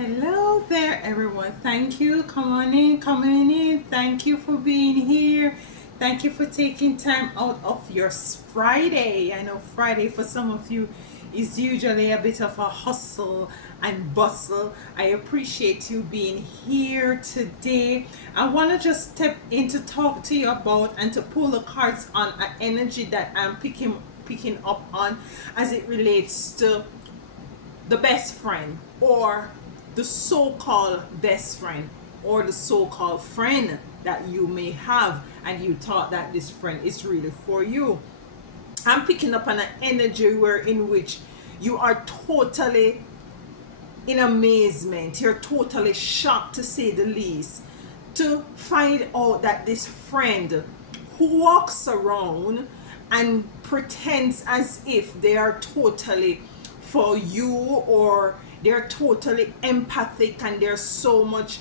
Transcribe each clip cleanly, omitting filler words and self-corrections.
Hello there, everyone. Thank you. Come on in, coming in. Thank you for being here. Thank you for taking time out of your Friday. I know Friday for some of you is usually a bit of a hustle and bustle. I appreciate you being here today. I want to just step in to talk to you about and to pull the cards on an energy that I'm picking up on as it relates to the best friend, or the so-called best friend, or the so-called friend that you may have and you thought that this friend is really for you. I'm picking up on an energy where in which you are totally in amazement, you're totally shocked, to say the least, to find out that this friend who walks around and pretends as if they are totally for you, or they're totally empathic and they're so much,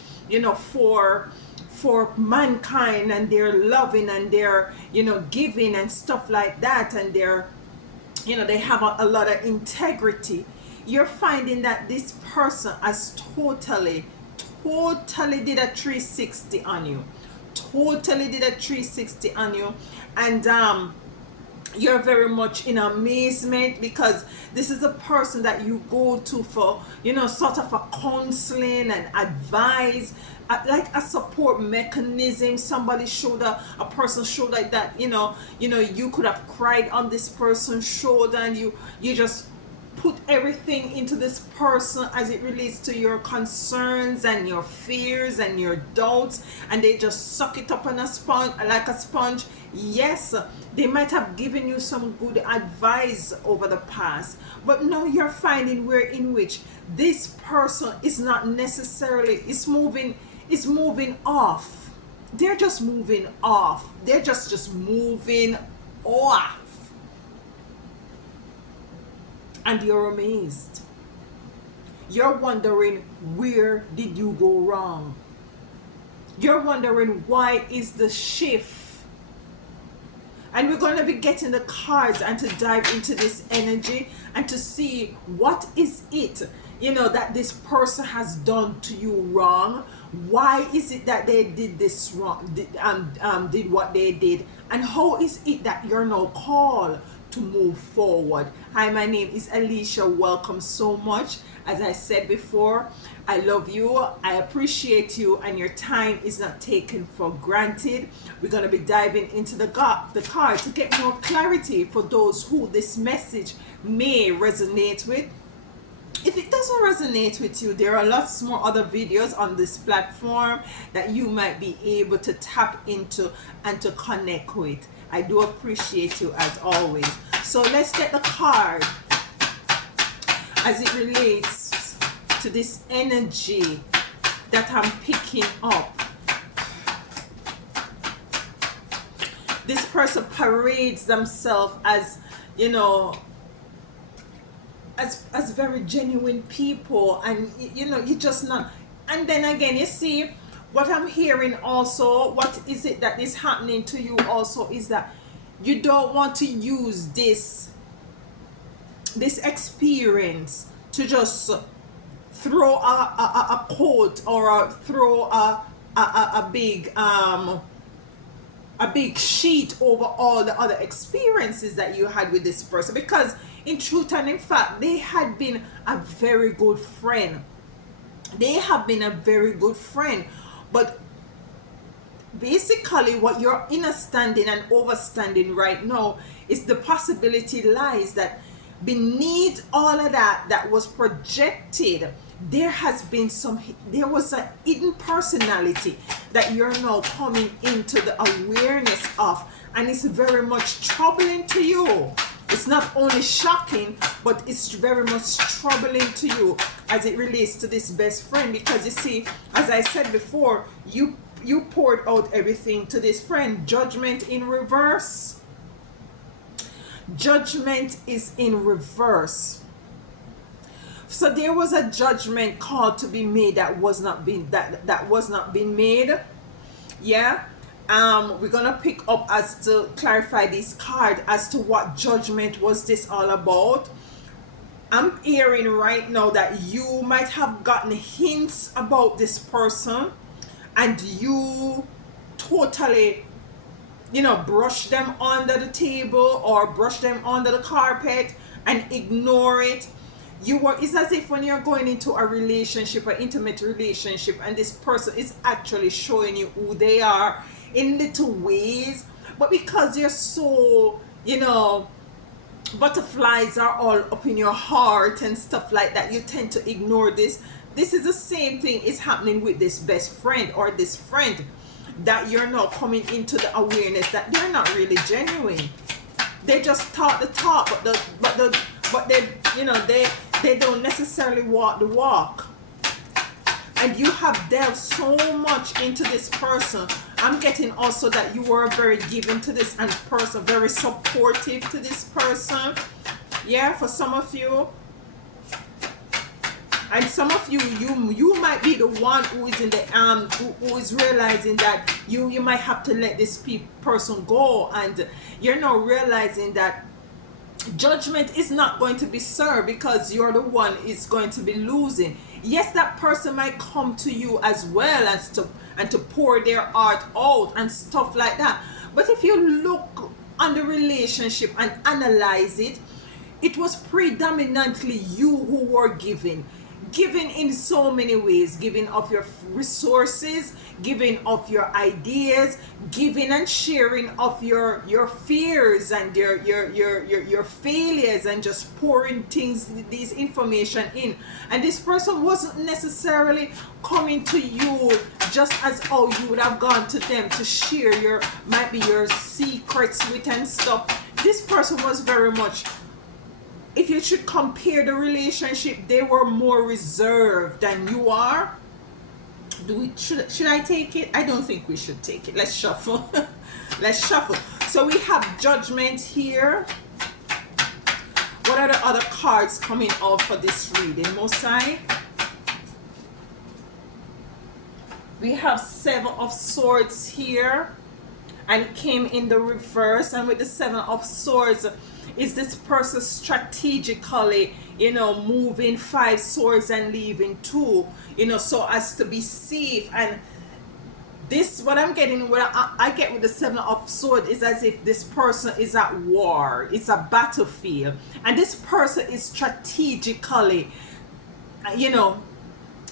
for mankind, and they're loving and they're, giving and stuff like that, and they're, they have a lot of integrity. You're finding that this person has totally did a 360 on you, and you're very much in amazement, because this is a person that you go to for, sort of a counseling and advice, like a support mechanism. Somebody shoulder, a person's shoulder that, you could have cried on this person's shoulder, and you just put everything into this person as it relates to your concerns and your fears and your doubts, and they just suck it up on a sponge, like a sponge. Yes, they might have given you some good advice over the past, but now you're finding where in which this person is not necessarily is moving off. They're just moving off. They're just moving off. And you're amazed. You're wondering, where did you go wrong? You're wondering, why is the shift? And we're going to be getting the cards and to dive into this energy and to see what is it, that this person has done to you wrong. Why is it that they did this wrong, did what they did, and how is it that you're now called to move forward? Hi, my name is Alicia. Welcome so much. As I said before, I love you, I appreciate you, and your time is not taken for granted. We're going to be diving into the card to get more clarity for those who this message may resonate with. If it doesn't resonate with you, there are lots more other videos on this platform that you might be able to tap into and to connect with. I do appreciate you as always. So let's get the card as it relates to this energy that I'm picking up. This person parades themselves as, as very genuine people, and you just not. And then again, you see what I'm hearing also, what is it that is happening to you also, is that you don't want to use this experience to just throw a quote, or throw a big sheet over all the other experiences that you had with this person, because in truth and in fact, they had been a very good friend. They have been a very good friend, but basically what you're understanding and overstanding right now is the possibility lies that beneath all of that was projected, there was a hidden personality that you're now coming into the awareness of, and it's very much troubling to you. It's not only shocking, but it's very much troubling to you as it relates to this best friend, because you see, as I said before, you poured out everything to this friend. Judgment in reverse. Judgment is in reverse. So there was a judgment called to be made that was not being made. Yeah. We're gonna pick up as to clarify this card as to what judgment was this all about. I'm hearing right now that you might have gotten hints about this person, and you totally, brush them under the table or brush them under the carpet and ignore it. It's as if when you're going into a relationship, an intimate relationship, and this person is actually showing you who they are in little ways, but because you're so, butterflies are all up in your heart and stuff like that, you tend to ignore this. This is the same thing is happening with this best friend or this friend, that you're now coming into the awareness that they're not really genuine. They just talk the talk, but they don't necessarily walk the walk. And you have delved so much into this person. I'm getting also that you were very giving to this and person, very supportive to this person. Yeah, for some of you. And some of you might be the one who is in the who is realizing that you might have to let this person go, and you're now realizing that judgment is not going to be served because you're the one is going to be losing. Yes, that person might come to you as well as to pour their heart out and stuff like that. But if you look on the relationship and analyze it, it was predominantly you who were giving in so many ways, giving of your resources, giving of your ideas, giving and sharing of your fears and your failures, and just pouring these information in. And this person wasn't necessarily coming to you just as how you would have gone to them to share your secrets with and stuff. This person was very much, if you should compare the relationship, they were more reserved than you are. Should I take it? I don't think we should take it. Let's shuffle. Let's shuffle. So we have judgment here. What are the other cards coming out for this reading, Mosai? We have 7 of Swords here, and it came in the reverse. And with the 7 of Swords, is this person strategically, moving 5 swords and leaving 2, so as to be safe. And this, what I'm getting, what I get with the 7 of Swords is as if this person is at war. It's a battlefield. And this person is strategically,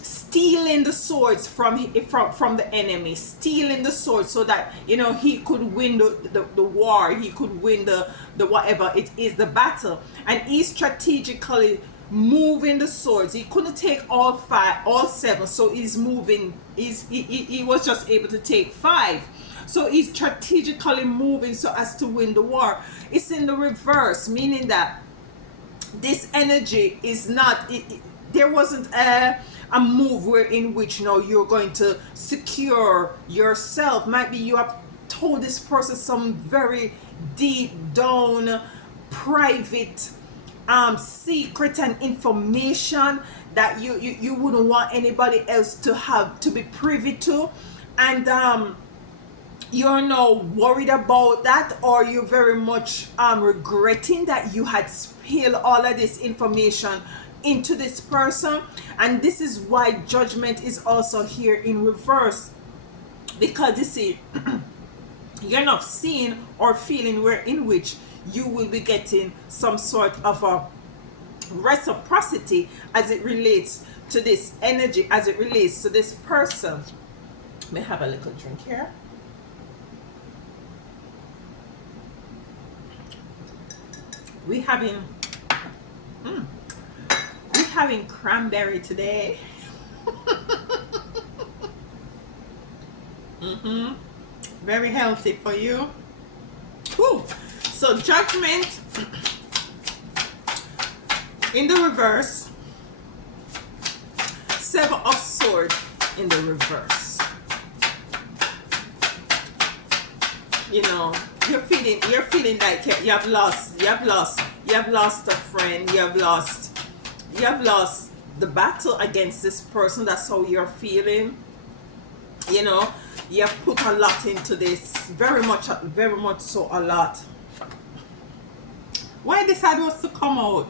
stealing the swords from the enemy, stealing the swords so that he could win the war, he could win the whatever it is, the battle. And he's strategically moving the swords. He couldn't take all 7, so he's moving. He was just able to take 5. So he's strategically moving so as to win the war. It's in the reverse, meaning that this energy is not. There wasn't a move where in which you're going to secure yourself. Might be you have told this person some very deep down private secret and information that you wouldn't want anybody else to be privy to, and you're now worried about that, or you're very much regretting that you had spilled all of this information into this person. And this is why judgment is also here in reverse, because you see you're not seeing or feeling where in which you will be getting some sort of a reciprocity as it relates to this energy, as it relates to this person. Let me have a little drink here. We're having cranberry today. Very healthy for you. Whew. So judgment in the reverse, 7 of Swords in the reverse. You're feeling like you have lost a friend, you have lost the battle against this person. That's how you're feeling. You have put a lot into this, very much so, a lot. Why this had was to come out?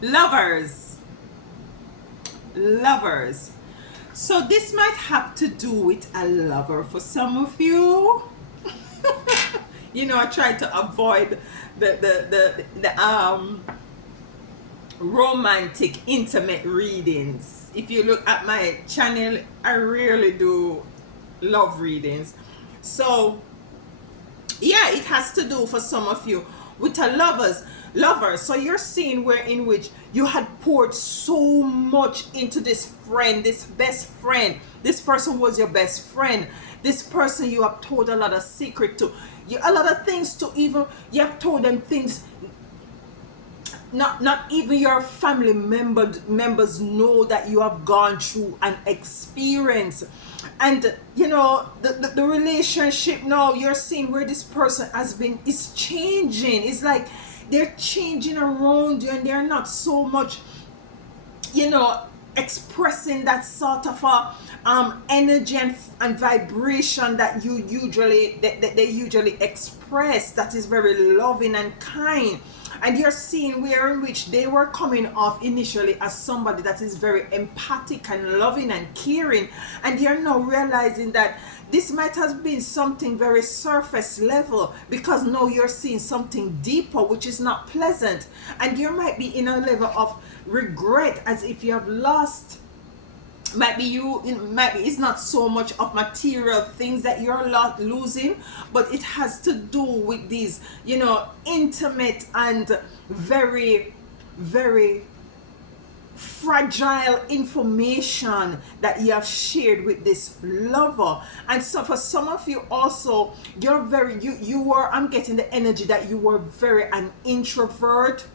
Lovers, lovers. So this might have to do with a lover for some of you. I try to avoid the romantic intimate readings. If you look at my channel, I rarely do love readings. So yeah, it has to do for some of you with a lovers. So you're seeing where in which you had poured so much into this friend, this best friend. This person was your best friend. This person you have told a lot of secret to, a lot of things to. Even you have told them things not even your family members know that you have gone through an experience. And the relationship now, you're seeing where this person has been is changing. It's like they're changing around you, and they're not so much expressing that sort of a energy and vibration that they usually express, that is very loving and kind. And you're seeing where in which they were coming off initially as somebody that is very empathic and loving and caring, and you're now realizing that this might have been something very surface level, because now you're seeing something deeper, which is not pleasant. And you might be in a level of regret, as if you have lost. Maybe it's not so much of material things that you're losing, but it has to do with these intimate and very, very fragile information that you have shared with this lover. And so for some of you also, you were, I'm getting the energy that you were very an introvert,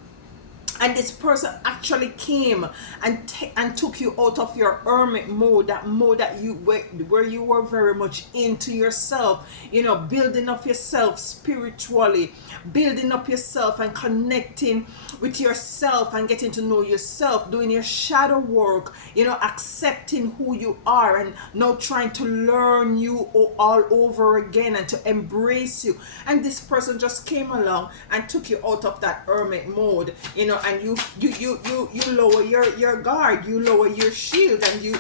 and this person actually came and took you out of your hermit mode, that mode that where you were very much into yourself, building up yourself spiritually, building up yourself and connecting with yourself and getting to know yourself, doing your shadow work, accepting who you are, and now trying to learn you all over again and to embrace you. And this person just came along and took you out of that hermit mode, and you lower your guard, you lower your shield, and you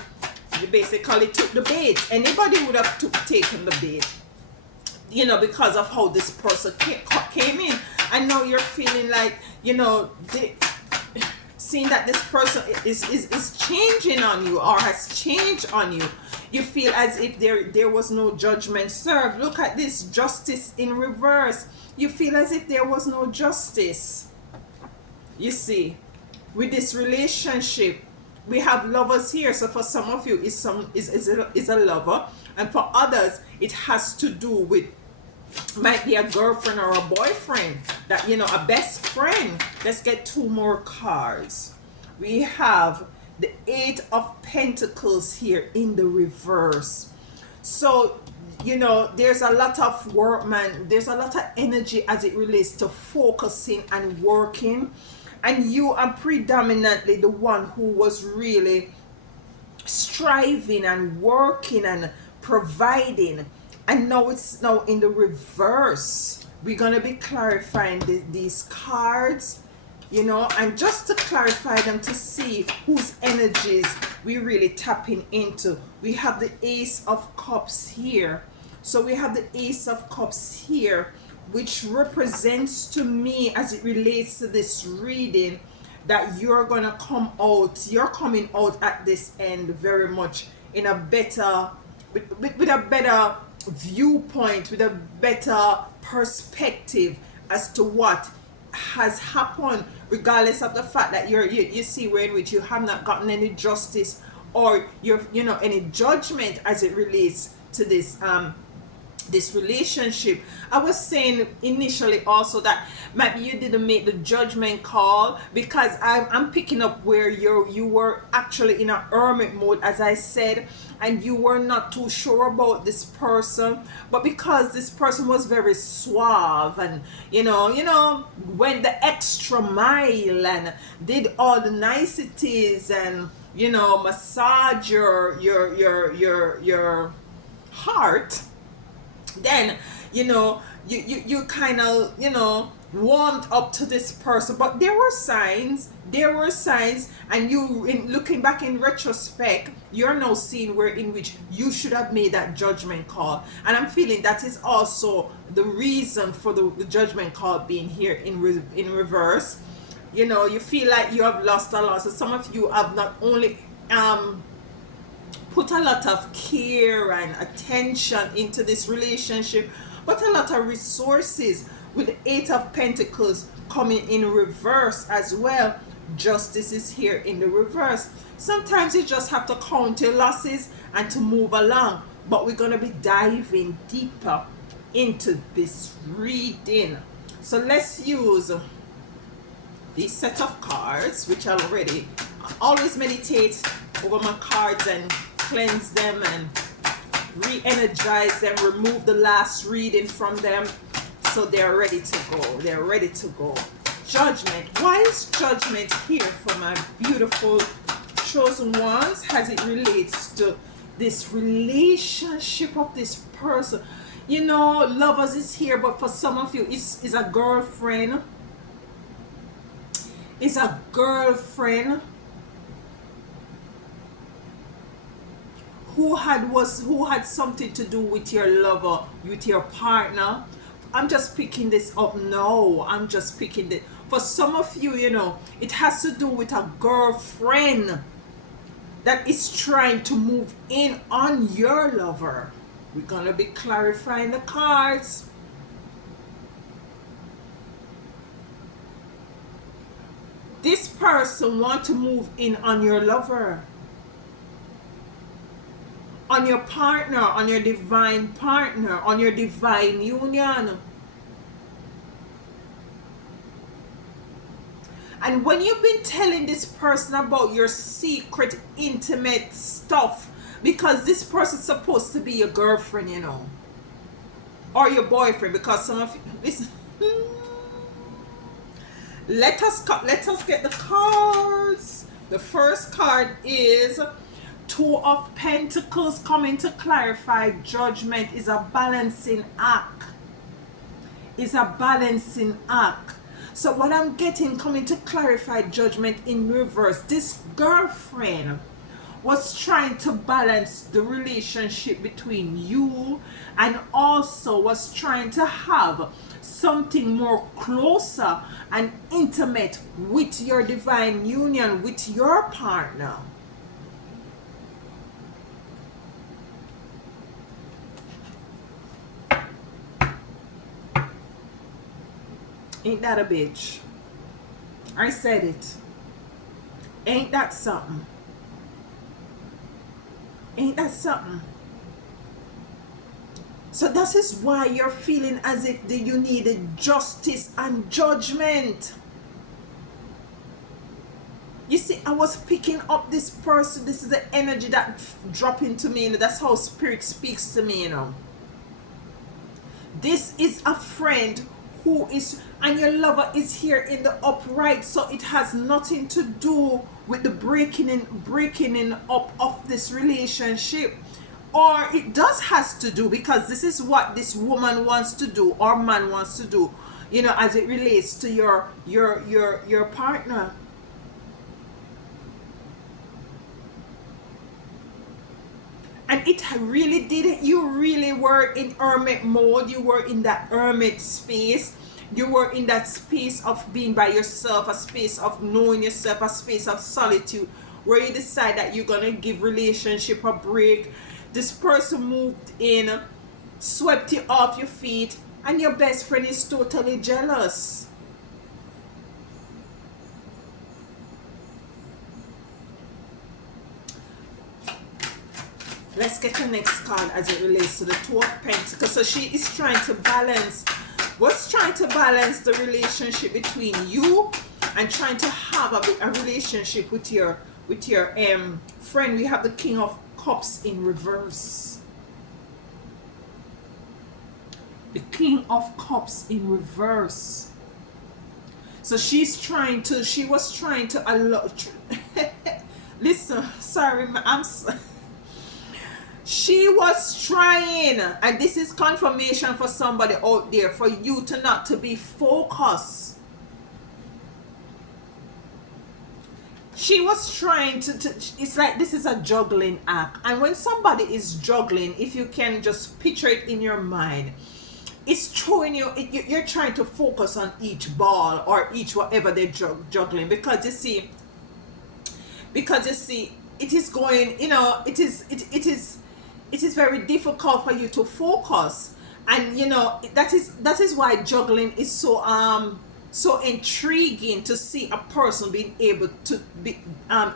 basically took the bait. Anybody would have taken the bait, because of how this person came in. And now you're feeling like, seeing that this person is changing on you, or has changed on you. You feel as if there was no judgment served. Look at this, justice in reverse. You feel as if there was no justice. You see, with this relationship, we have lovers here. So for some of you, is a lover, and for others, it has to do with, might be a girlfriend or a boyfriend, that a best friend. Let's get two more cards. We have the Eight of Pentacles here in the reverse. So there's a lot of work, man. There's a lot of energy as it relates to focusing and working. And you are predominantly the one who was really striving and working and providing. And now it's now in the reverse. We're going to be clarifying these cards, and just to clarify them, to see whose energies we really tapping into. We have the Ace of Cups here. So we have the Ace of Cups here, which represents to me, as it relates to this reading, that you're gonna you're coming out at this end very much in a better, with a better viewpoint, with a better perspective as to what has happened, regardless of the fact that you see where in which you have not gotten any justice, or any judgment as it relates to this relationship. I was saying initially also that maybe you didn't make the judgment call, because I'm picking up where you were actually in a hermit mode, as I said, and you were not too sure about this person, but because this person was very suave and went the extra mile and did all the niceties and massage your heart, then you kind of warmed up to this person, but there were signs, and you, in looking back in retrospect, you're now seeing where in which you should have made that judgment call. And I'm feeling that is also the reason for the judgment call being here in reverse. You know, you feel like you have lost a lot. So some of you have not only put a lot of care and attention into this relationship, but a lot of resources, with the Eight of Pentacles coming in reverse as well. Justice is here in the reverse. Sometimes you just have to count your losses and to move along. But we're going to be diving deeper into this reading. So let's use this set of cards, which I always meditate over my cards and cleanse them and re-energize them, remove the last reading from them, so they're ready to go. They're ready to go. Judgment. Why is judgment here for my beautiful chosen ones as it relates to this relationship of this person? You know, lovers is here, but for some of you, it's a girlfriend. It's a girlfriend who had something to do with your lover, with your partner. I'm just picking this up now. I'm just picking it. For some of you, you know, it has to do with a girlfriend that is trying to move in on your lover. We're going to be clarifying the cards. This person wants to move in on your lover, on your partner, on your divine partner, on your divine union. And when you've been telling this person about your secret, intimate stuff, because this person's supposed to be your girlfriend, you know, or your boyfriend, because some of you, listen, let us get the cards. The first card is Two of Pentacles, coming to clarify judgment. Is a balancing act. Is a balancing act. So what I'm getting, coming to clarify judgment in reverse, this girlfriend was trying to balance the relationship between you, and also was trying to have something more closer and intimate with your divine union, with your partner. Ain't that a bitch? I said it. Ain't that something? Ain't that something? So this is why you're feeling as if you needed justice and judgment. You see, I was picking up this person. This is the energy that dropped into me. And that's how spirit speaks to me, you know. This is a friend who is, and your lover is here in the upright, so it has nothing to do with the breaking in up of this relationship. Or it does has to do, because this is what this woman wants to do or man wants to do, you know, as it relates to your partner. And it really did. You really were in hermit mode. You were in that hermit space. You were in that space of being by yourself, a space of knowing yourself, a space of solitude, where you decide that you're going to give relationship a break. This person moved in, swept you off your feet, and your best friend is totally jealous. Let's get the next card as it relates to the Two of Pentacles. So she is trying to balance, trying to balance the relationship between you and trying to have a relationship with your friend. We have the King of Cups in reverse. The King of Cups in reverse. So she was trying to allow listen, sorry, She was trying, and this is confirmation for somebody out there, for you to not to be focused. She was trying to it's like this is a juggling act. And when somebody is juggling, if you can just picture it in your mind, it's throwing you, you're trying to focus on each ball or each whatever they're juggling, because you see it is going, it is very difficult for you to focus. And that is why juggling is so intriguing, to see a person being able to be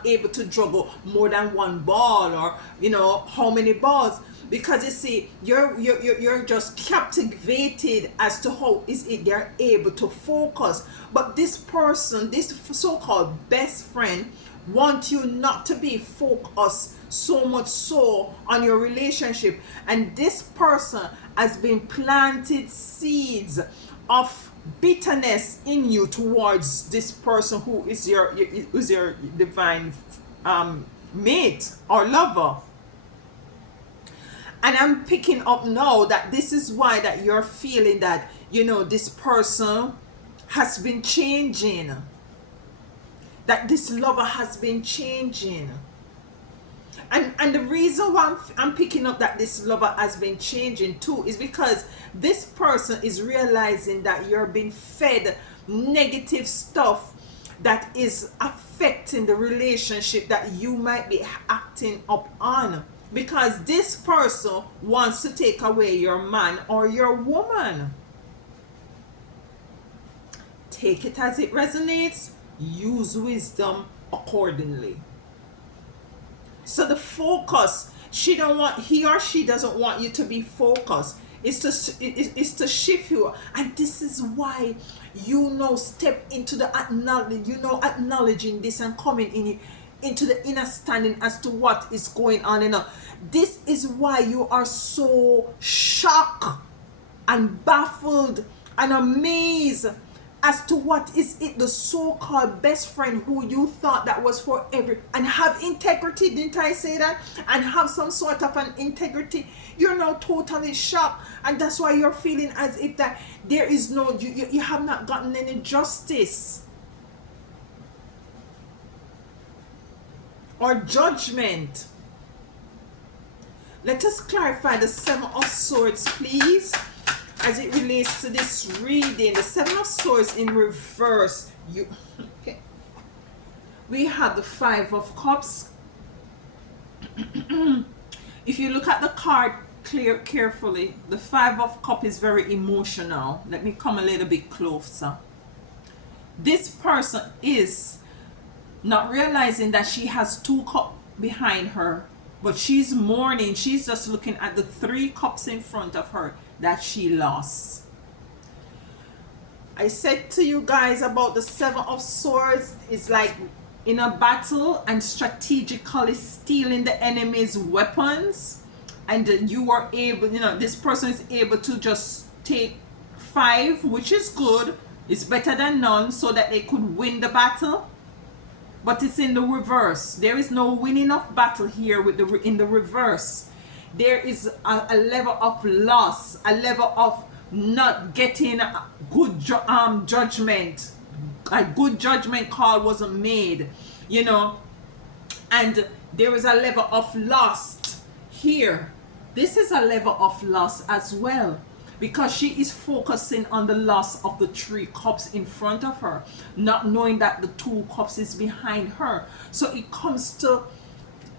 able to juggle more than one ball, or how many balls, because you see you're just captivated as to how is it they're able to focus. But this person, this so-called best friend, want you not to be focused so much so on your relationship. And this person has been planted seeds of bitterness in you towards this person who is your divine mate or lover. And I'm picking up now that this is why that you're feeling that this person has been changing, that this lover has been changing. And the reason why I'm picking up that this lover has been changing too is because this person is realizing that you're being fed negative stuff that is affecting the relationship that you might be acting up on, because this person wants to take away your man or your woman. Take it as it resonates, use wisdom accordingly. So the focus, he or she doesn't want you to be focused. It's to shift you. And this is why step into the acknowledging this and coming into the understanding as to what is going on. This is why you are so shocked and baffled and amazed as to what is it, the so-called best friend who you thought that was forever, and have integrity, didn't I say that? And have some sort of an integrity. You're now totally shocked, and that's why you're feeling as if that there is no, you have not gotten any justice or judgment. Let us clarify the Seven of Swords, please, as it relates to this reading. The Seven of Swords in reverse. Okay. We have the Five of Cups. If you look at the card carefully, the Five of Cups is very emotional. Let me come a little bit closer. This person is not realizing that she has two cups behind her, but she's mourning. She's just looking at the three cups in front of her that she lost. I said to you guys about the Seven of Swords is like in a battle and strategically stealing the enemy's weapons, and you are able, this person is able to just take 5, which is good, it's better than none, so that they could win the battle. But it's in the reverse. There is no winning of battle here in the reverse. There is a level of loss, a level of not getting good judgment. A good judgment call wasn't made, and there is a level of loss here. This is a level of loss as well, because she is focusing on the loss of the 3 cups in front of her, not knowing that the 2 cups is behind her. So it comes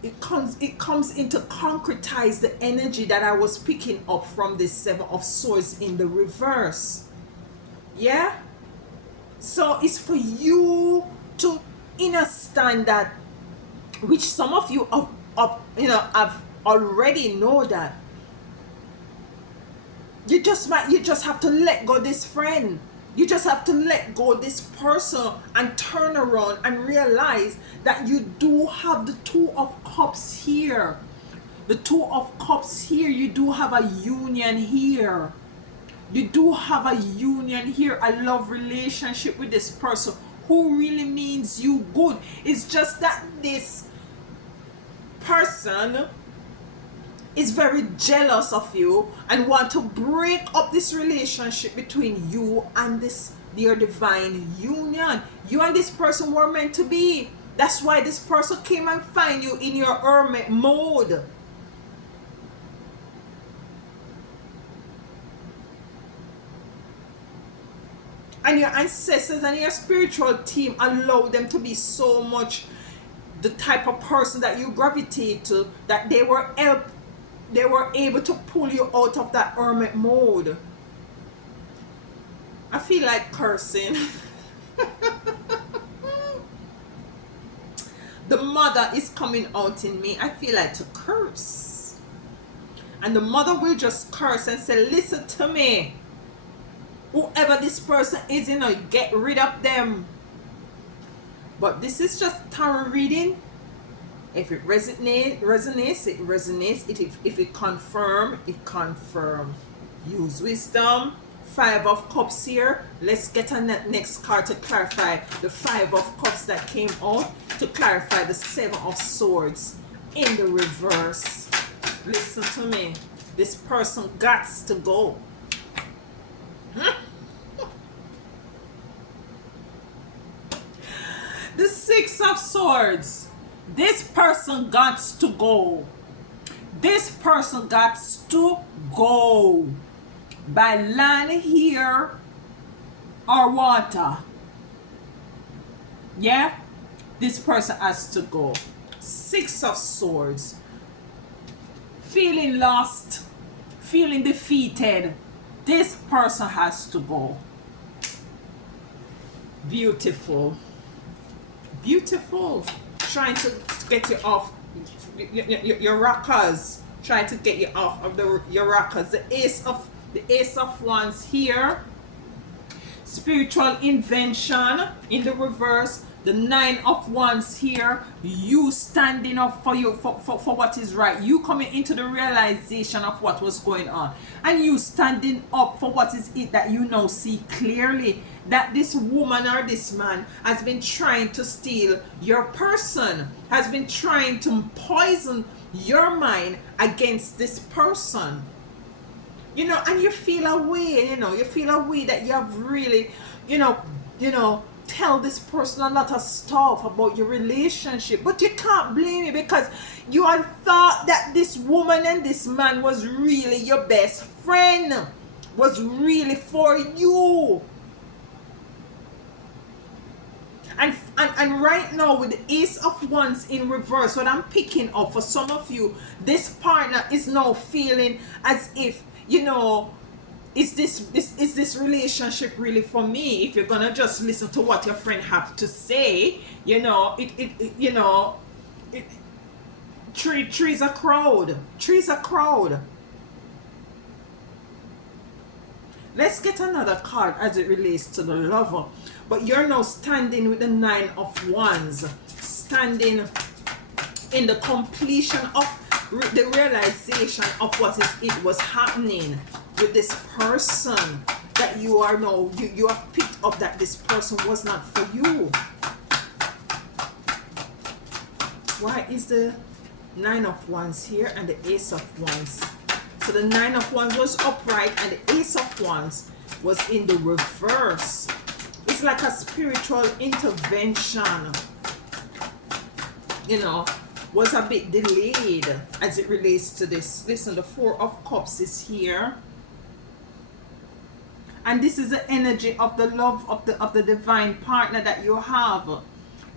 into concretize the energy that I was picking up from this Seven of Swords in the reverse. Yeah? So it's for you to understand that, which some of you have already know that. You just have to let go this friend. You just have to let go this person and turn around and realize that you do have the 2 of Cups here. The 2 of Cups here. You do have a union here. You do have a union here, a love relationship with this person who really means you good. It's just that this person is very jealous of you and want to break up this relationship between you and this your divine union. You and this person were meant to be. That's why this person came and find you in your hermit mode. And your ancestors and your spiritual team allow them to be so much the type of person that you gravitate to, that they were able to pull you out of that hermit mode. I feel like cursing. The mother is coming out in me. I feel like to curse. And the mother will just curse and say, listen to me. Whoever this person is, get rid of them. But this is just tarot reading. If it resonates, it resonates. If it confirms, it confirms. Use wisdom. 5 of Cups here. Let's get on that next card to clarify the 5 of Cups that came out, to clarify the 7 of Swords in the reverse. Listen to me. This person gots to go. The 6 of Swords. This person gots to go. This person gots to go. By land here or water. Yeah? This person has to go. 6 of Swords. Feeling lost. Feeling defeated. This person has to go. Beautiful. Beautiful. Trying to get you off your rockers. Trying to get you off of your rockers. The Ace of Wands here. Spiritual invention in the reverse. The 9 of Wands here. You standing up for what is right. You coming into the realization of what was going on. And you standing up for what is it that you now see clearly. That this woman or this man has been trying to steal your person. Has been trying to poison your mind against this person. And you feel a way, you feel a way that you have really, tell this person a lot of stuff about your relationship, but you can't blame it, because you had thought that this woman and this man was really your best friend, was really for you. And right now with the Ace of Wands in reverse, what I'm picking up for some of you, this partner is now feeling as if, is this relationship really for me? If you're gonna just listen to what your friend have to say, trees are crowd. Trees are crowd. Let's get another card as it relates to the lover. But you're now standing with the 9 of Wands, standing in the completion of the realization of what it was happening with this person, that you are now, you have picked up that this person was not for you. Why is the 9 of Wands here and the Ace of Wands? So the 9 of Wands was upright and the Ace of Wands was in the reverse. It's like a spiritual intervention, was a bit delayed as it relates to this. Listen, the 4 of Cups is here. And this is the energy of the love of the divine partner that you have.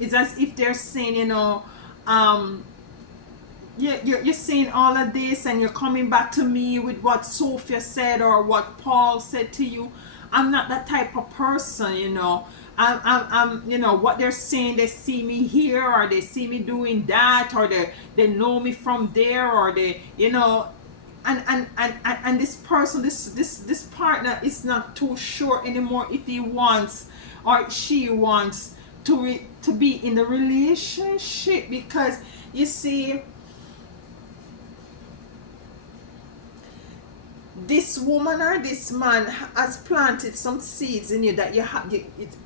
It's as if they're saying, you're saying all of this and you're coming back to me with what Sophia said or what Paul said to you. I'm not that type of person, I'm what they're saying, they see me here, or they see me doing that, or they know me from there, or they, and this person, this partner is not too sure anymore if he wants or she wants to be in the relationship, because you see, this woman or this man has planted some seeds in you that you have.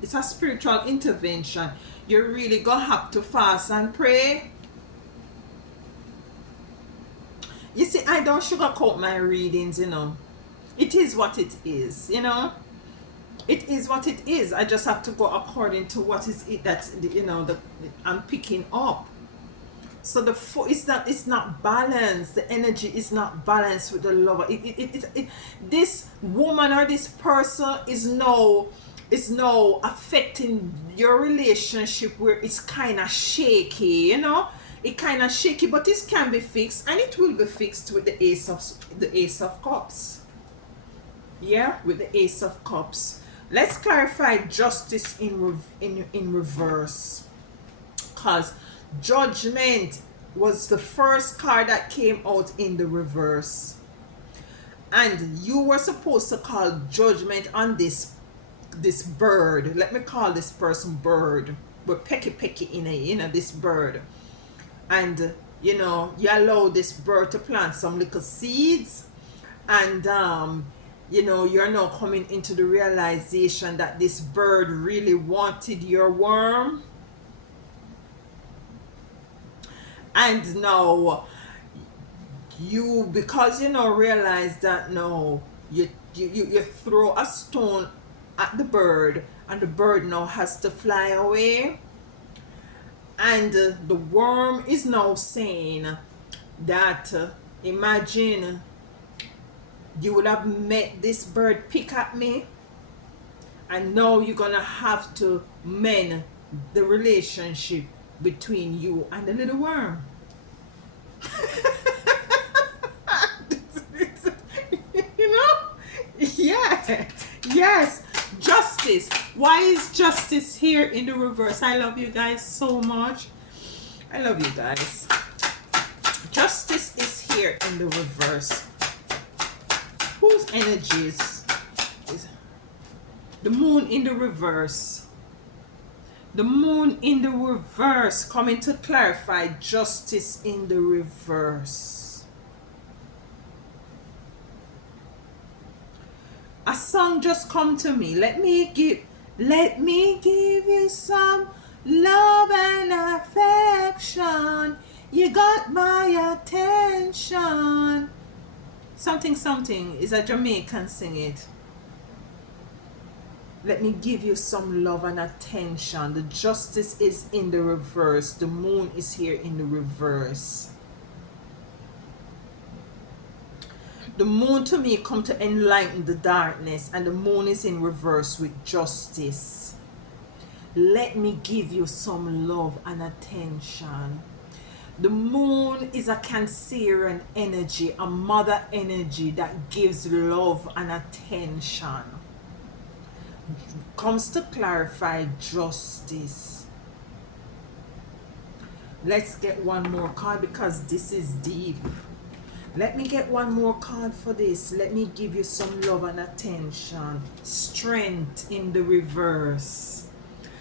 It's a spiritual intervention. You're really gonna have to fast and pray. You see, I don't sugarcoat my readings, you know. It is what it is, you know. It is what it is. I just have to go according to what is it that, you know, I'm picking up. So it's not balanced. The energy is not balanced with the lover. This woman or this person is no affecting your relationship where it's kind of shaky, you know. It kind of shaky, but this can be fixed, and it will be fixed with the Ace of Cups. Yeah, with the Ace of Cups. Let's clarify justice in reverse, because Judgment was the first card that came out in the reverse, and you were supposed to call judgment on this bird. Let me call this person bird, but pecky in a, you know, this bird. And you know, you allow this bird to plant some little seeds, and you know, you're now coming into the realization that this bird really wanted your worm. And now you, because you know, realize that no, you throw a stone at the bird, and the bird now has to fly away. And the worm is now saying that imagine you would have met this bird pick at me, and now you're gonna have to mend the relationship between you and the little worm. You know? Yeah. Yes. Justice. Why is justice here in the reverse? I love you guys so much. I love you guys. Justice is here in the reverse. Whose energies is the moon in the reverse? The moon in the reverse, coming to clarify justice in the reverse. A song just come to me. Let me give you some love and affection. You got my attention. Something is a Jamaican sing it. Let me give you some love and attention. The justice is in the reverse. The moon is here in the reverse. The moon to me come to enlighten the darkness, and the moon is in reverse with justice. Let me give you some love and attention. The moon is a Cancerian energy, a mother energy that gives love and attention. Comes to clarify justice. Let's get one more card because this is deep. Let me get one more card for this. Let me give you some love and attention. Strength in the reverse.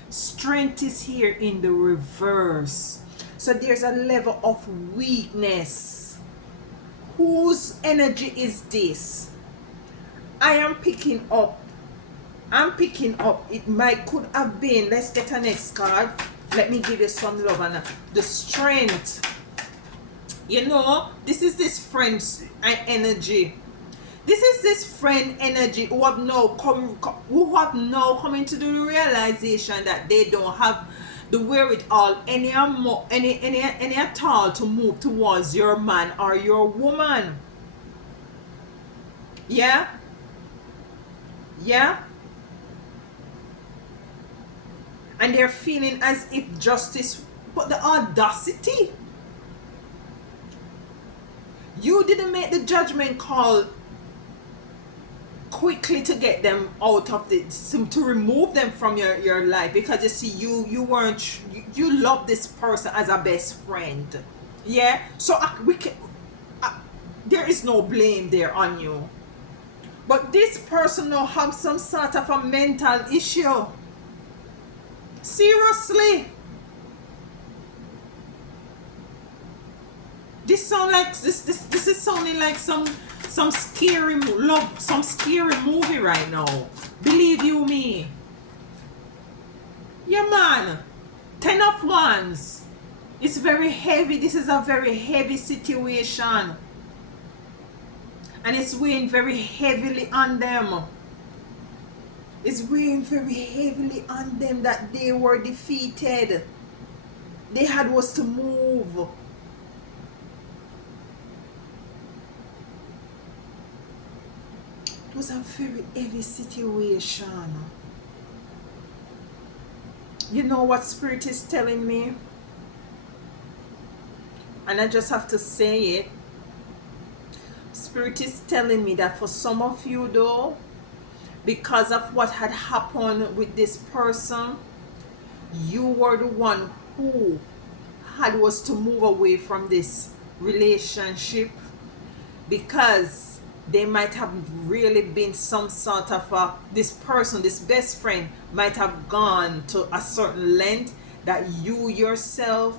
Strength is here in the reverse. So there's a level of weakness. Whose energy is this? I am picking up. It could have been. Let's get a next card. Let me give you some love and the strength. You know, this is this friend's energy. This is this friend energy who have now come into the realization that they don't have the wherewithal any at all to move towards your man or your woman. Yeah? Yeah? And they're feeling as if justice, but the audacity. You didn't make the judgment call quickly to get them out of to remove them from your life, because you see, you love this person as a best friend. Yeah, so there is no blame there on you, but this person now have some sort of a mental issue. Seriously, this is sounding like some scary movie right now. Believe you me. Yeah, man. 10 of Wands. It's very heavy. This is a very heavy situation. And it's weighing very heavily on them. It's weighing very heavily on them that they were defeated. They had was to move. It was a very heavy situation. You know what Spirit is telling me? And I just have to say it. Spirit is telling me that for some of you though, because of what had happened with this person, you were the one who had was to move away from this relationship, because they might have really been some sort of this person, this best friend might have gone to a certain length that you yourself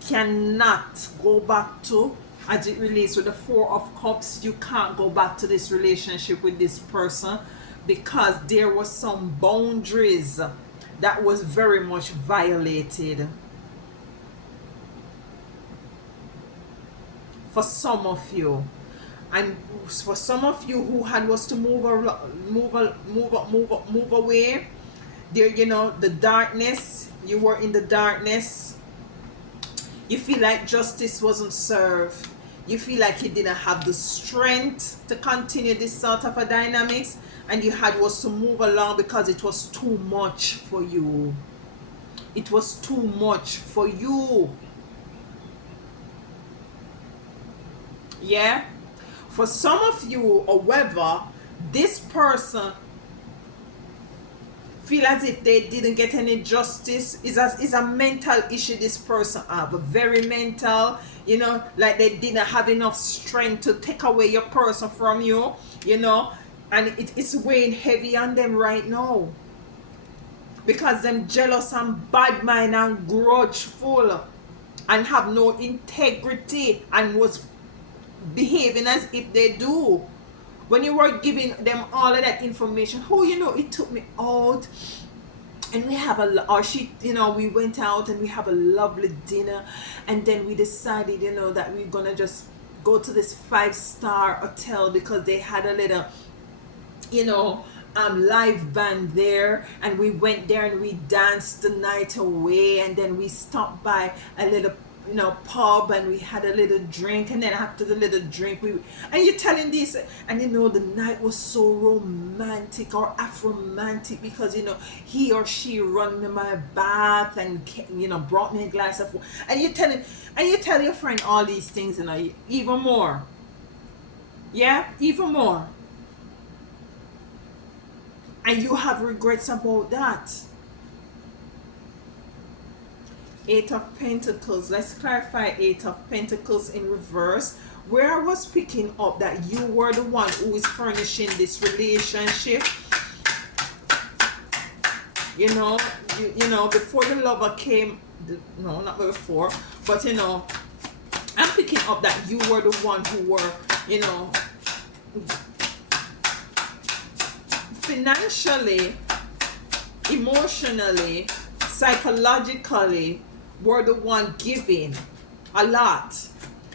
cannot go back to. As it relates with the Four of Cups, you can't go back to this relationship with this person because there was some boundaries that was very much violated for some of you. And for some of you who had was to move away, there, you know, the darkness, you were in the darkness. You feel like justice wasn't served. You feel like you didn't have the strength to continue this sort of a dynamics, and you had was to move along because it was too much for you. It was too much for you. Yeah? For some of you, however, this person feel as if they didn't get any justice. Is a mental issue this person have, very mental, you know, like they didn't have enough strength to take away your person from you, you know, and it's weighing heavy on them right now because them jealous and bad mind and grudgeful and have no integrity and was behaving as if they do. When you were giving them all of that information, oh, you know, it took me out and we have or she, you know, we went out and we have a lovely dinner, and then we decided, you know, that we're gonna just go to this 5-star hotel because they had a little, you know, live band there, and we went there and we danced the night away, and then we stopped by a little, you know, pub, and we had a little drink, and then after the little drink and you're telling this, and you know, the night was so romantic or romantic because, you know, he or she run in my bath and, you know, brought me a glass of water, and you tell your friend all these things, you know, even more, yeah, even more, and you have regrets about that. 8 of Pentacles. Let's clarify 8 of Pentacles in reverse. Where I was picking up that you were the one who is furnishing this relationship. You know, you know, before the lover came, no, not before, but you know, I'm picking up that you were the one who were, you know, financially, emotionally, psychologically, were the one giving a lot,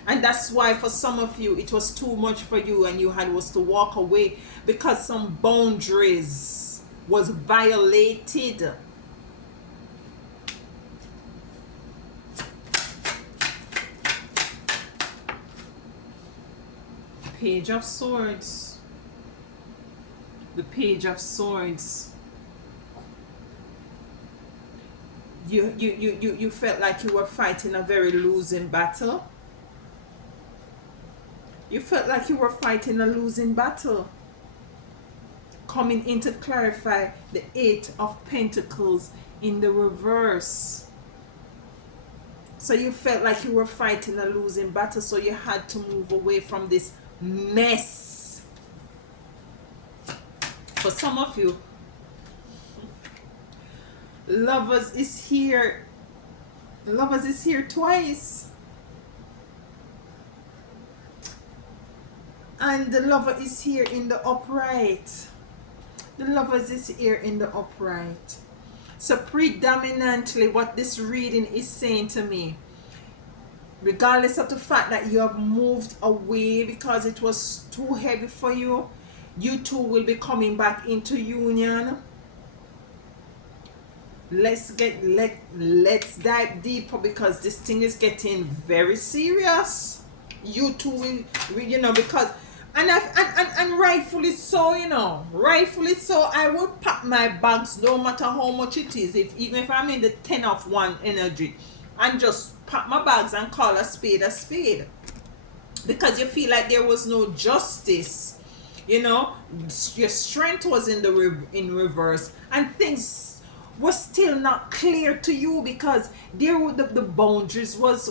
and that's why for some of you it was too much for you and you had was to walk away because some boundaries was violated. Page of Swords. The Page of Swords. You felt like you were fighting a very losing battle. You felt like you were fighting a losing battle. Coming in to clarify the 8 of Pentacles in the reverse. So you felt like you were fighting a losing battle, so you had to move away from this mess. For some of you, Lovers is here. Lovers is here twice. And the Lover is here in the upright. The Lovers is here in the upright. So predominantly what this reading is saying to me, regardless of the fact that you have moved away because it was too heavy for you, you two will be coming back into union. Let's dive deeper because this thing is getting very serious. You two will you know, because and rightfully so, you know, rightfully so. I would pack my bags no matter how much it is, if even if I'm in the 10 of 1 energy, and just pack my bags and call a spade, because you feel like there was no justice, you know. Your strength was in the in reverse, and things was still not clear to you because there were the boundaries was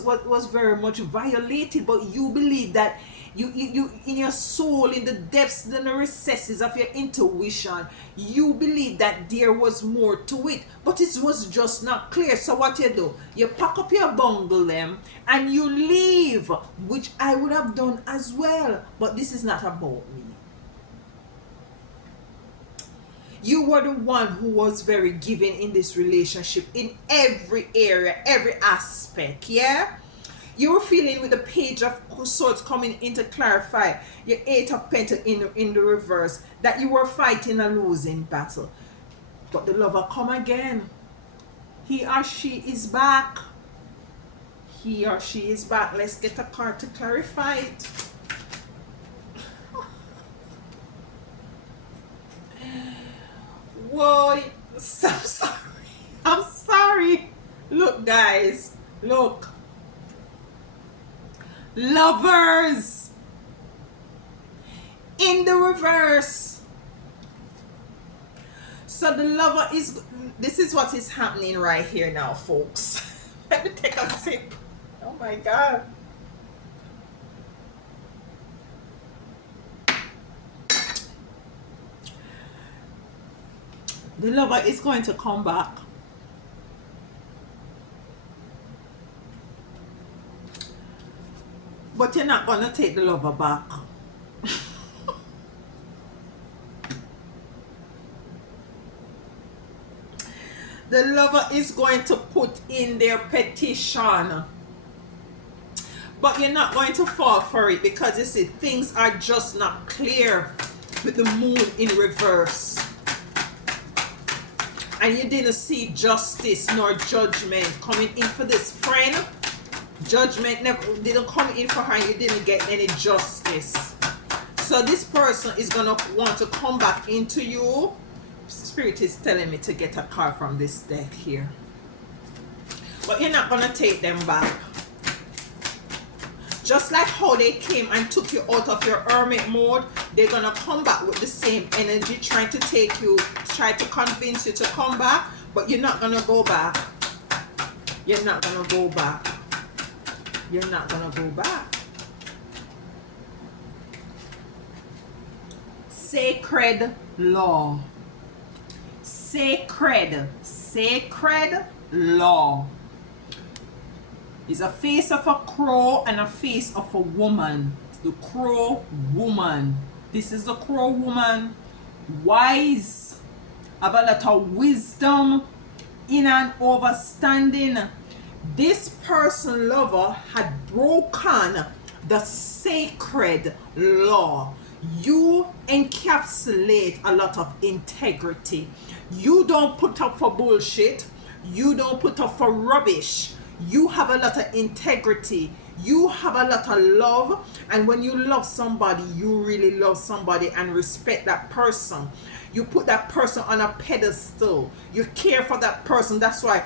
very much violated, but you believe that you in your soul, in the depths, in the recesses of your intuition, you believe that there was more to it, but it was just not clear. So what you do, you pack up your bundle them and you leave, which I would have done as well, but this is not about me. You were the one who was very giving in this relationship in every area, every aspect, yeah? You were feeling with the Page of Swords coming in to clarify your 8 of Pentacles in the reverse, that you were fighting a losing battle. But the Lover come again. He or she is back. He or she is back. Let's get a card to clarify it. Whoa, so sorry. I'm sorry. Look, guys. Look. Lovers. In the reverse. So the Lover is... This is what is happening right here now, folks. Let me take a sip. Oh my God. The Lover is going to come back. But you're not going to take the Lover back. The Lover is going to put in their petition. But you're not going to fall for it because you see, things are just not clear with the Moon in reverse. And you didn't see justice nor judgment coming in for this friend. Judgment never didn't come in for her. You didn't get any justice. So this person is going to want to come back into you. Spirit is telling me to get a card from this deck here. But you're not going to take them back. Just like how they came and took you out of your hermit mode, they're going to come back with the same energy, trying to take you, try to convince you to come back, but you're not going to go back. You're not going to go back. You're not going to go back. Sacred law. Sacred law. Is a face of a crow and a face of a woman. It's the crow woman. This is the crow woman. Wise. Have a lot of wisdom in and overstanding. This person, Lover, had broken the sacred law. You encapsulate a lot of integrity. You don't put up for bullshit. You don't put up for rubbish. You have a lot of integrity. You have a lot of love. And when you love somebody, you really love somebody and respect that person. You put that person on a pedestal. You care for that person. That's why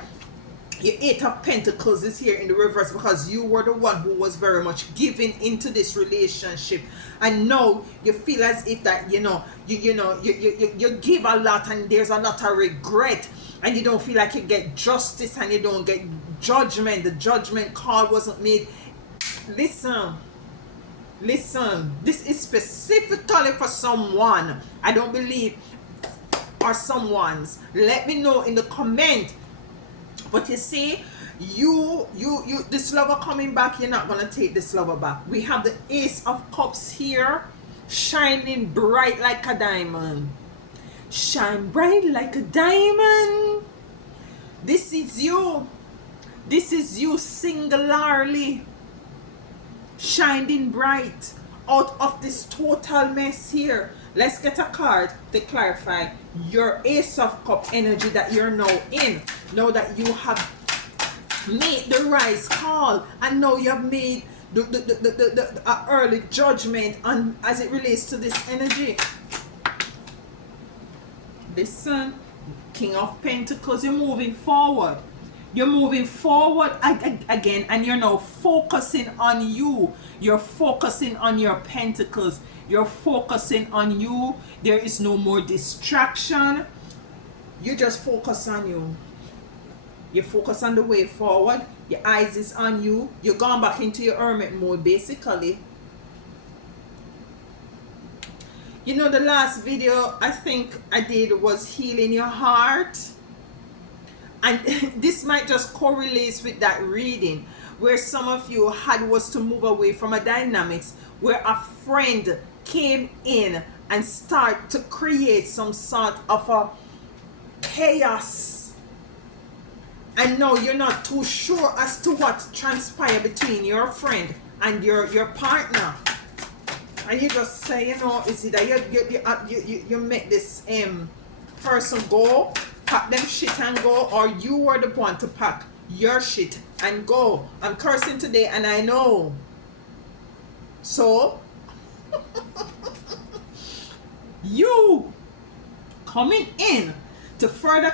your 8 of Pentacles is here in the reverse, because you were the one who was very much giving into this relationship. And now you feel as if that, you give a lot and there's a lot of regret. And you don't feel like you get justice and you don't get judgment. The judgment call wasn't made. Listen, this is specifically for someone. I don't believe, or someone's. Let me know in the comment. But you see, this Lover coming back, you're not going to take this Lover back. We have the Ace of Cups here, shining bright like a diamond. Shine bright like a diamond. This is you. This is you singularly. shining bright out of this total mess here. Let's get a card to clarify your Ace of Cup energy that you're now in. Now that you have made the rise call, and now you have made the early judgment on as it relates to this energy. This Sun, King of Pentacles, you're moving forward. You're moving forward again, and you're now focusing on you. You're focusing on your pentacles. You're focusing on you. There is no more distraction. You just focus on you. You focus on the way forward. Your eyes is on you. You're going back into your hermit mode, basically. You know, the last video I think I did was healing your heart. And this might just correlate with that reading, where some of you was to move away from a dynamics where a friend came in and start to create some sort of a chaos. And now you're not too sure as to what transpired between your friend and your partner. And you just say, you know, is it that you make this person go, pack them shit and go, or you were the one to pack your shit and go? I'm cursing today, and I know. So you coming in to further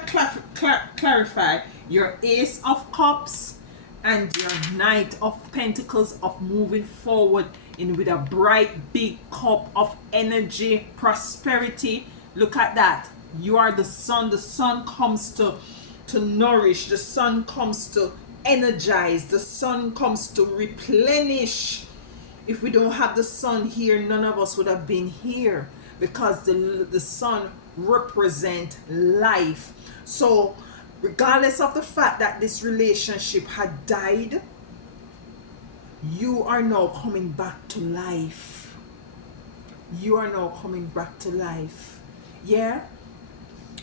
clarify your Ace of Cups and your Knight of Pentacles of moving forward in with a bright big cup of energy, prosperity. Look at that. You are the sun. The sun comes to nourish. The sun comes to energize. The sun comes to replenish. If we don't have the sun here, none of us would have been here, because the sun represents life. So regardless of the fact that this relationship had died, you are now coming back to life. You are now coming back to life. Yeah?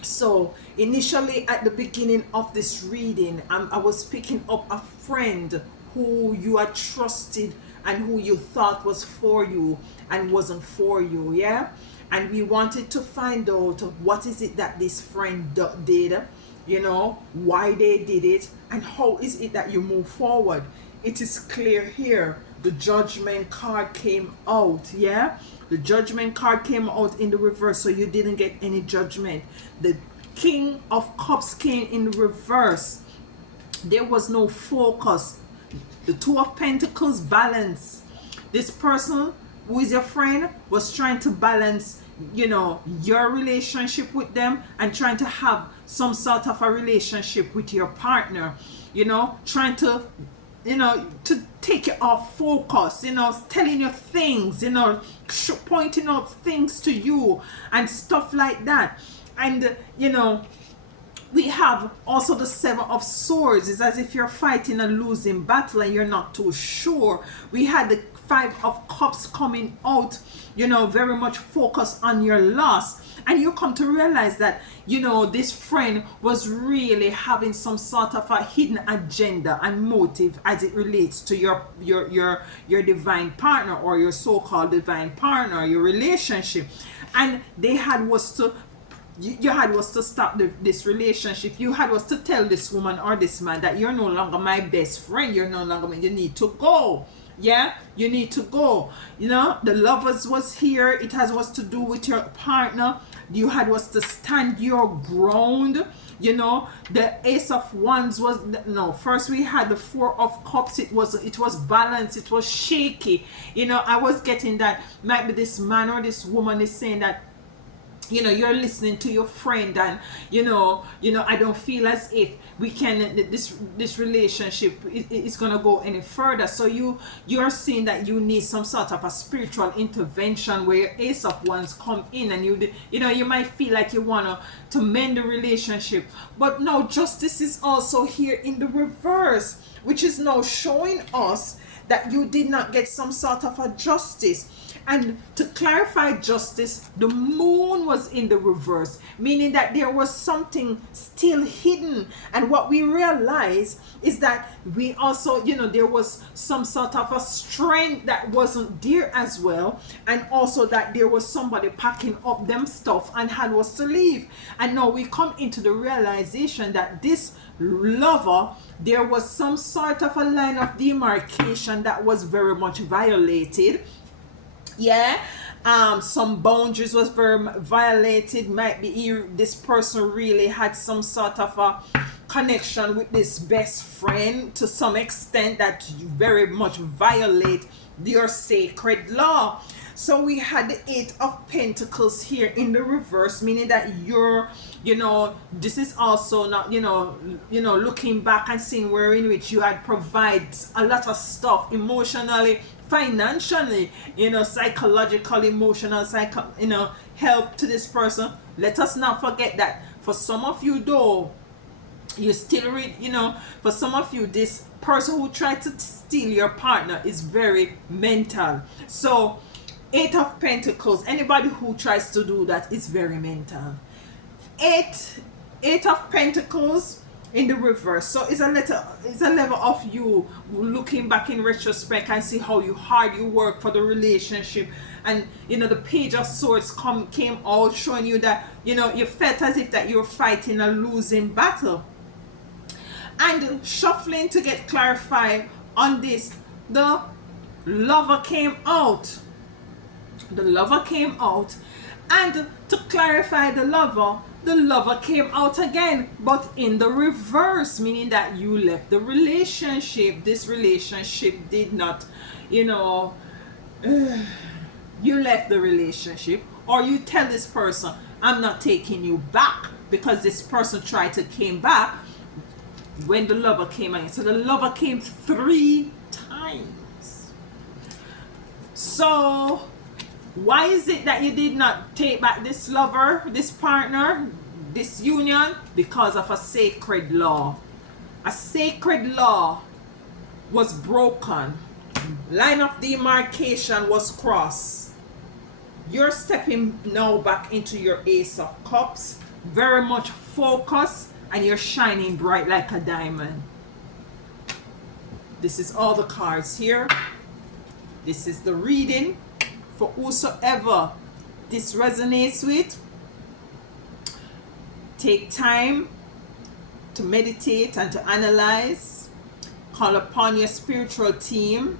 So initially at the beginning of this reading, I was picking up a friend who you had trusted and who you thought was for you and wasn't for you. Yeah? And we wanted to find out what is it that this friend did, you know, why they did it, and how is it that you move forward. It is clear here. The Judgment card came out. Yeah, the Judgment card came out in the reverse, so you didn't get any judgment. The King of Cups came in reverse. There was no focus. The Two of Pentacles balance. This person who is your friend was trying to balance, you know, your relationship with them and trying to have some sort of a relationship with your partner, you know, trying to, you know, to take you off focus, you know, telling you things, you know, pointing out things to you and stuff like that. And you know, we have also the Seven of Swords. It's as if you're fighting a losing battle and you're not too sure. We had the Five of Cups coming out, you know, very much focused on your loss. And you come to realize that, you know, this friend was really having some sort of a hidden agenda and motive as it relates to your divine partner, or your so-called divine partner, your relationship. And they had was to, you had was to stop this relationship. You had was to tell this woman or this man that you're no longer my best friend. You're no longer, you need to go. Yeah, you need to go. You know, the Lovers was here. It was to do with your partner. You had was to stand your ground. You know, the Ace of Wands was, no, first we had the Four of Cups. It was balanced. It was shaky. You know, I was getting that might be this man or this woman is saying that, you know, you're listening to your friend, and you know, I don't feel as if we can, this relationship is gonna go any further. So you're seeing that you need some sort of a spiritual intervention where your Ace of Wands come in, and you know, you might feel like you wanna to mend the relationship, but no, justice is also here in the reverse, which is now showing us that you did not get some sort of a justice. And to clarify justice, the moon was in the reverse, meaning that there was something still hidden. And what we realize is that we also, there was some sort of a strength that wasn't there as well. And also that there was somebody packing up them stuff and had was to leave. And now we come into the realization that this lover, there was some sort of a line of demarcation that was very much violated. Yeah, some boundaries was very violated. Might be this person really had some sort of a connection with this best friend to some extent that very much violate your sacred law. So we had the Eight of Pentacles here in the reverse, meaning that you're, this is also not, looking back and seeing where in which you had provided a lot of stuff emotionally, financially, psychological, emotional, help to this person. Let us not forget that for some of you though, you still read, for some of you, this person who tried to steal your partner is very mental. So Eight of Pentacles, anybody who tries to do that is very mental. Eight of Pentacles in the reverse. So it's a level of you looking back in retrospect and see how hard you work for the relationship. And the Page of Swords came out showing you that you felt as if that you're fighting a losing battle. And shuffling to get clarified on this, the Lover came out. The Lover came out, and to clarify the Lover came out again, but in the reverse, meaning that you left the relationship. This relationship did not, you left the relationship, or you tell this person, I'm not taking you back, because this person tried to came back when the Lover came in. So the Lover came 3 times. So why is it that you did not take back this lover, this partner, this union? Because of a sacred law. A sacred law was broken. Line of demarcation was crossed. You're stepping now back into your Ace of Cups, very much focused, and you're shining bright like a diamond. This is all the cards here. This is the reading. For whosoever this resonates with, take time to meditate and to analyze. Call upon your spiritual team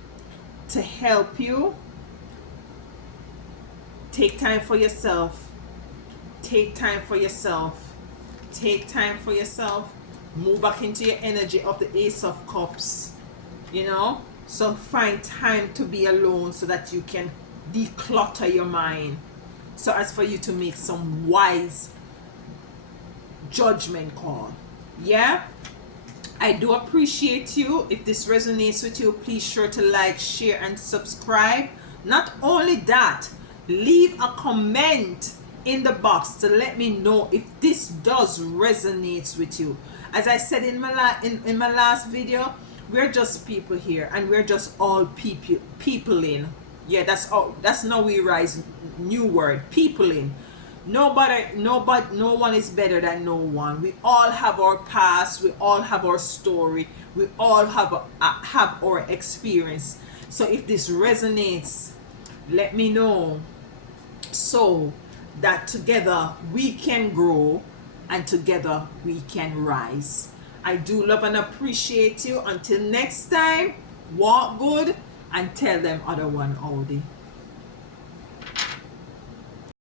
to help you. Take time for yourself. Take time for yourself. Take time for yourself. Move back into your energy of the Ace of Cups. So find time to be alone so that you can declutter your mind, so as for you to make some wise judgment call. Yeah, I do appreciate you. If this resonates with you, please sure to like, share, and subscribe. Not only that, leave a comment in the box to let me know if this does resonate with you. As I said in my last video, we're just people here, and we're just all people in. Yeah, that's all. That's now we rise new word, peopling. No one is better than no one. We all have our past, we all have our story, we all have our experience. So if this resonates, let me know, so that together we can grow and together we can rise. I do love and appreciate you. Until next time, walk good and tell them other one all day.